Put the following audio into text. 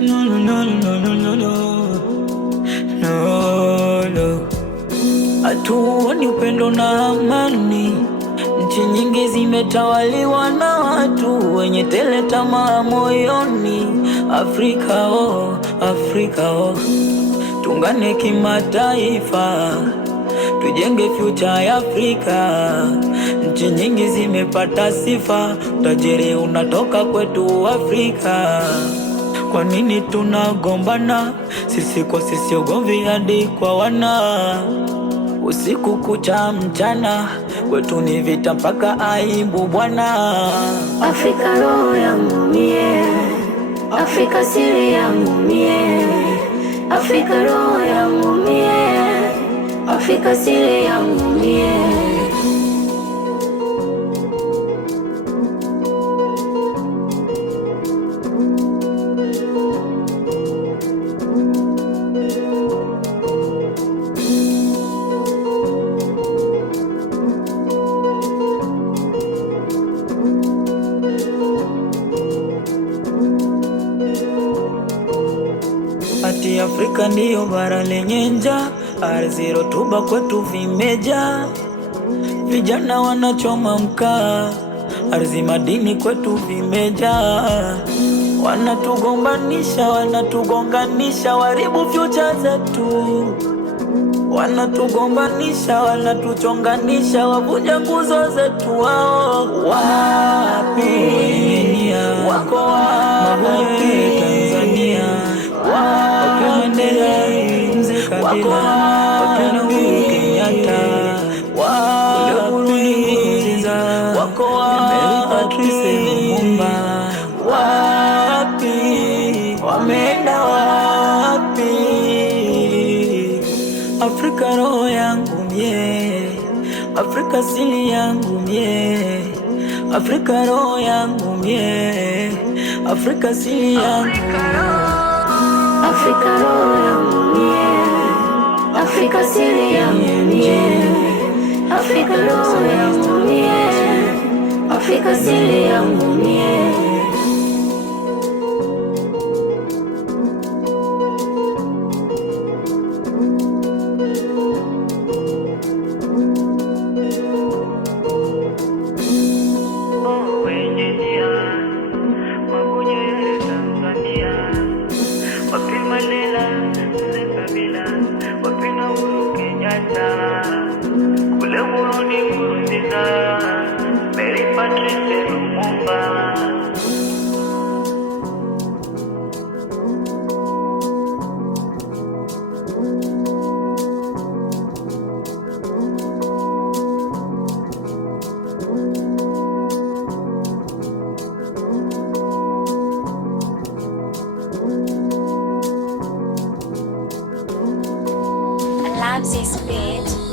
No, no, no, no, no, no, no, no, no. Hatuoni upendo na amani. Nchi nyingi zimetawaliwa na watu wenye tele tamaa moyoni. Afrika oh, Afrika oh, tungane kimataifa, tujenge future ya Afrika. Nchi nyingi zimepata sifa, utajiri unatoka kwetu Afrika. Kwa nini tunagombana? Sisi kwa sisi, ugomvi hadi kwa wana. Usiku kucha mchana, kwetu ni vita mpaka aibu bwana. Afrika roho yangu mie, Afrika siri yangu mie, Afrika roho yangu mie, Afrika siri yangu mie. Ati Afrika ndiyo bara lenye njaa, ardhi rutuba kwetu vimeja, vijana wanachoma mkaa, ardhi madini kwetu vimeja. Wanatugombanisha, wanatugonganisha, waribu future zetu. Wanatugombanisha, wanatuchonganisha, wavunja nguzo zetu. Wao wapi? Wako wapi Tanzania? Wapi Mandela, Mzee Kabila, wapi Uhuru Kenyatta, wapi Nkurunziza, wako wapi Lumumba, wapi, wameenda wapi? Afrika roho yangu mie, Afrika siri yangu mie, Afrika roho yangu mie, Afrika siri yangu. Afrika roho yangu mie, Afrika siri yangu mie, Afrika roho yangu mie, Afrika siri yangu mie. Wapi Mandela, Mzee Kabila, wapi Uhuru Kenyatta, kule Burundi Nkurunziza, Mary Patrice Lumumba. Loves his beat.